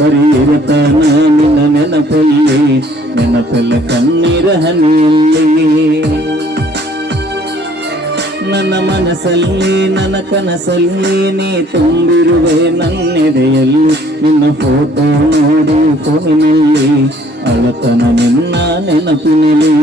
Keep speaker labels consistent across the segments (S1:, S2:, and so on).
S1: ಬರೀರತನ ನಿನ್ನ ನೆನಪಲ್ಲಿ, ನೆನಪೆಲ್ಲ ಕಣ್ಣೀರ ಹನಿಯಲ್ಲಿ. ನನ್ನ ಮನಸ್ಸಲ್ಲಿ, ನನ್ನ ಕನಸಲ್ಲಿ ನೀ ತುಂಬಿರುವೆ ನನ್ನೆದೆಯಲ್ಲಿ. ನಿನ್ನ ಫೋಟೋ ನೋಡಿ ಫೋನಿನಲ್ಲಿ, ಅಳತನ ನಿನ್ನ ನೆನಪಿನಲ್ಲಿ.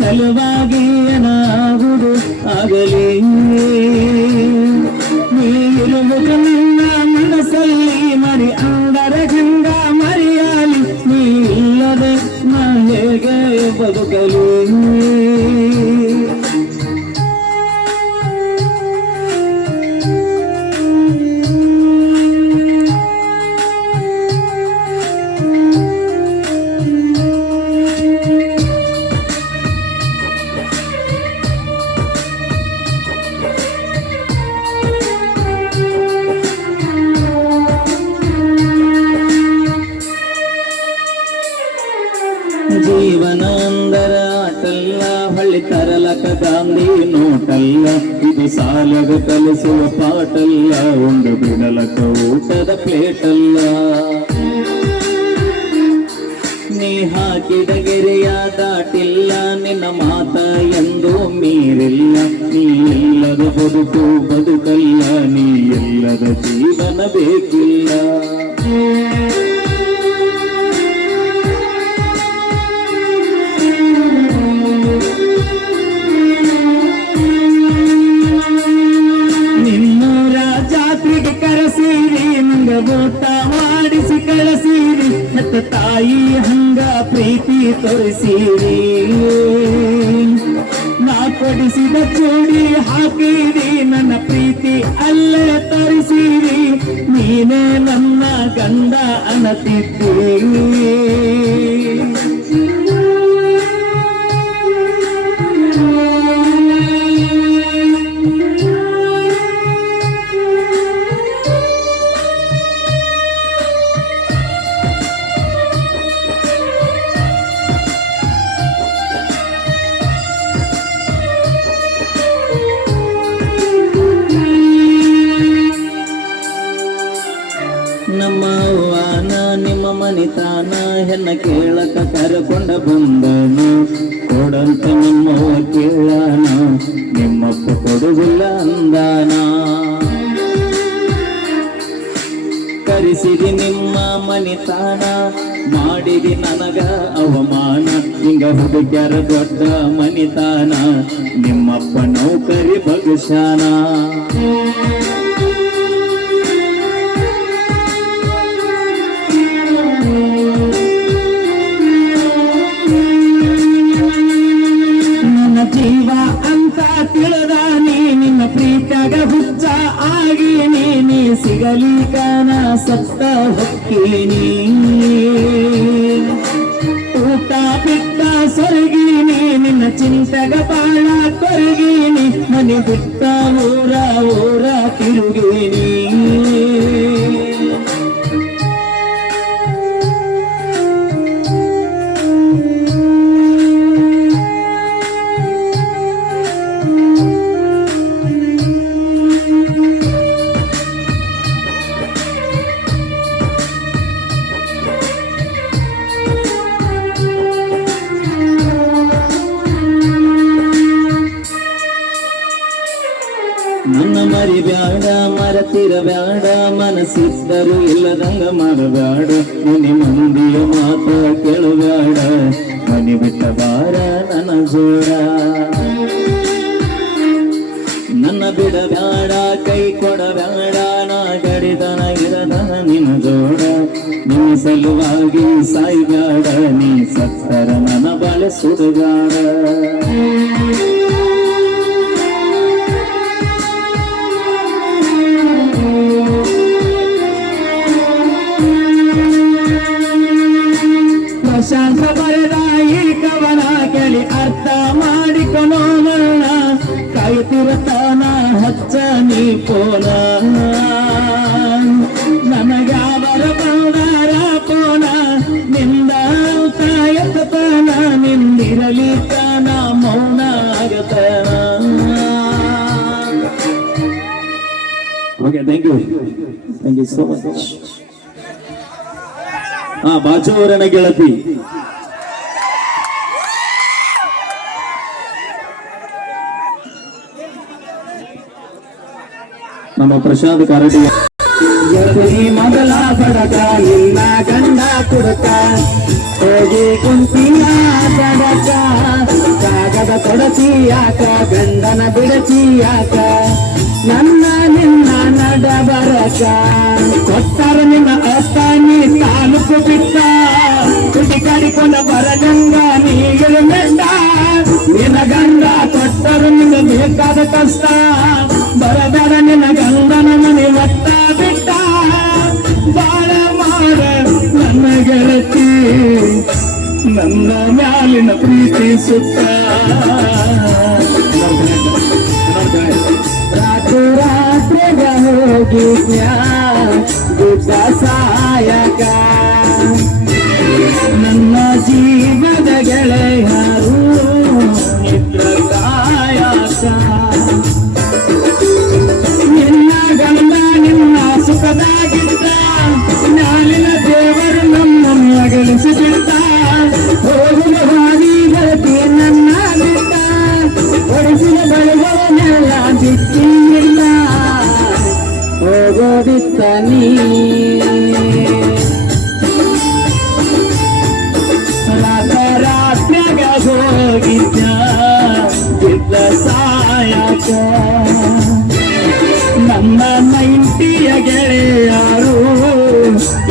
S1: ಸಲುವಾಗಿ ನೋಟಲ್ಲ ಇದು ಸಾಲದ ಕಲಿಸುವ ಪಾಟಲ್ಲ, ಒಂದು ಬಿಡಲಕ ಊಟದ ಪ್ಲೇಟಲ್ಲ. ನೀ ಹಾಕಿದ ಗೆರೆಯ ದಾಟಿಲ್ಲ, ನಿನ್ನ ಮಾತ ಎಂದು ಮೀರಿಲ್ಲ. ನೀ ಎಲ್ಲದ ಬದುಕು ಬದುಕಲ್ಲ, ನೀ ಎಲ್ಲದ ಜೀವನ ಬೇಕಿಲ್ಲ. ಊಟ ಮಾಡಿಸಿ ಕಳಿಸಿರಿ, ಮತ್ತ ತಾಯಿ ಹಂಗ ಪ್ರೀತಿ ತೋರಿಸಿರಿ. ನಾ ಕೊಡಿಸಿದ ಚೂಡಿ ಹಾಕಿರಿ, ನನ್ನ ಪ್ರೀತಿ ಅಲ್ಲೇ ತರಿಸಿರಿ. ನೀನೇ ನನ್ನ ಗಂಡ ಅನ್ನತಿದ್ದೀರಿ ಮನಿತಾನ ಹೆಣ್ಣ ಕೇಳಕ ಕರಕೊಂಡ ಬಂದನು. ಕೊಡಂತ ನಿಮ್ಮವ ಕೇಳಾನ, ನಿಮ್ಮಪ್ಪ ಕೊಡುವುದಿಲ್ಲ ಅಂದಾನ. ಕರೆಸಿದಿ ನಿಮ್ಮ ಮನಿತಾನ, ಮಾಡಿದಿ ನನಗ ಅವಮಾನ. ಹಿಂಗ ಹುಡುಗ್ಯಾರ ದೊಡ್ಡ ಮನಿತಾನ, ನಿಮ್ಮಪ್ಪ ನೌಕರಿ ಭಗಶಾನ ಜೀವ ಅಂತ ತಿಳಿದಾನಿ ನಿನ್ನ ಪ್ರೀತಗ ಹುಚ್ಚ ಆಗೀನಿ, ನೀ ಸಿಗಲಿಕನ ಸತ್ತ ಹೊಕ್ಕೀನಿ. ಊಟ ಬಿಟ್ಟ ಸೊರಗೀನಿ, ನಿನ್ನ ಚಿಂತಗ ಬಾಳ ಕೊರಗೀನಿ, ಮನೆ ಬಿಟ್ಟ ಊರ ಬ್ಯಾಡ ಮರತಿರ ಬ್ಯಾಡ ಮನಸ್ಸಿದ್ದರು ಇಲ್ಲದಂಗ ಮಾಡಬ್ಯಾಡ ಮುನಿ ಮಂದಿಯ ಮಾತ ಕೇಳಬ್ಯಾಡ ಮನಿ ಬಿಟ್ಟ ಬಾರ ನನ್ನ ಜೋಡ ನನ್ನ ಬಿಡಬ್ಯಾಡ ಕೈ ಕೊಡಬ್ಯಾಡ ನಾ ಗಡಿದನ ಇರದನ ನಿನ್ನ ಜೋಡ ನಿನ್ನ ಸಲುವಾಗಿ ಸಾಯ್ಬ್ಯಾಡ ನೀ ಸತ್ತರ ನನ್ನ ಬಾಳೆ ಸುಡುಗಾಡ ಶಾಂತ ಬರದಾಯಿಕವನ ಕೇಳಿ ಅರ್ಥ ಮಾಡಿಕೊನೋ ಮರಣ. ಕಾಯುತ್ತಿರುತ್ತಾನ ಹಚ್ಚ ನೀ ಪೋಲ
S2: ನನಗಾವರ ಬಂದಾರ ಪೋನ. ನಿಂದ
S1: ಕಾಯತನ ನಿಂದಿರಲಿ ತಾನ ಮೌನ ಆಗತನ. Okay thank you thank you so much
S2: ಹಾ ಬಾಜು ಅವರನ್ನ ಗೆಳತಿ ನಮ್ಮ ಪ್ರಶಾಂತ್ ಕಾರಟಿ
S1: ಎದುರಿ ಮೊದಲ ಬಡಕ ನಿನ್ನ ಗಂಡ ಕುಡಕ ಹೋಗಿ ಕುಂತಿಯ ಬಡಕ ಕಾಗದ ಕೊಡತಿ ಯಾಕ ಗಂಡನ ಬಿಡತಿ ಯಾಕ ನನ್ನ ನಿನ್ನ ನಡ ಬರಕ. ಕೊಟ್ಟಾರ ನಿನ್ನ ಅತ್ತ ನೀ ತಾಲೂಕು ಬಿಟ್ಟ. ಕುಟಿ ಕಡಿಕೊಂಡ ಬರಗಂಗ ನೀಗಿರು ಮೆಂಡ ನಿನ್ನ ಗಂಡ ಕೊಟ್ಟರು ನಿನ್ನ ಬೇಕಾದ ಕಷ್ಟ. ಬರಬೇಡ ನಿನ್ನ ಗಂಡನ ಮನೆ ಒಟ್ಟ ಬಿಟ್ಟ. ಬಾಳ ಮಾಡ ನನ್ನ ಗೆಳತಿ. ನನ್ನ ಮ್ಯಾಲಿನ ಪ್ರೀತಿ ಸುತ್ತ. ಹೋಗಿದ್ಯ ಗುಡ್ಡ ಸಹಾಯಕ. ನನ್ನ ಜೀವದ ಗೆಳೆಯರು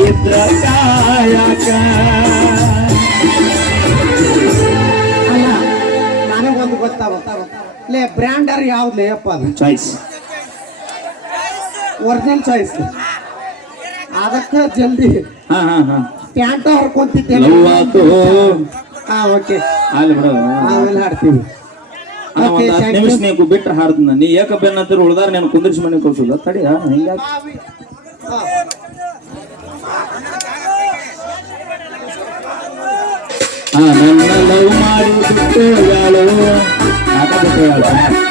S1: ಇದ್ರ ಕಾಯಕ
S3: ನನಗೊಂದು ಗೊತ್ತಾವ ಲೇ ಬ್ರ್ಯಾಂಡರ್ ಯಾವ್ದು ಅಪ್ಪ ಅದು.
S2: ಚಾಯ್ಸ್
S3: ಒರಿಜಿನಲ್ ಚಾಯ್ಸ್ ಅದಕ್ಕೆ ಜಲ್ದಿ
S2: ಹಾ ಹಾ ಹಾ.
S3: ಪ್ಯಾಂಟ್ ಹರ್ಕೊಂತಿದ್ದೆ
S2: ಲವ್ ಆತು.
S3: ಹಾ ಓಕೆ.
S2: ಅಲ್ಲಿ ಬಿಡ.
S3: ಆಮೇಲೆ ಹಾಡ್ತೀವಿ.
S2: ಒಂದ್ ಹತ್ತು ನಿಮಿಷ ನೀವು ಬಿಟ್ರೆ ಹಾಡ್ತೀನಿ ನೀ ಏಕ ಏನಂತೀರ ಉಳ್ದಾರ నేను ಕುಂದಿರ್ಸಿ ಮನೆ ಕಳ್ಸುದ ತಡಿ ಹಿಂಗ
S3: ಹಾ.
S2: ಹಾ ನನ್ನ ಲವ್ ಮಾಡಿ ಬಿಟ್ಟು ಯಾಳು ಆಟ ಬಿಟ್ಟು ಯಾಳು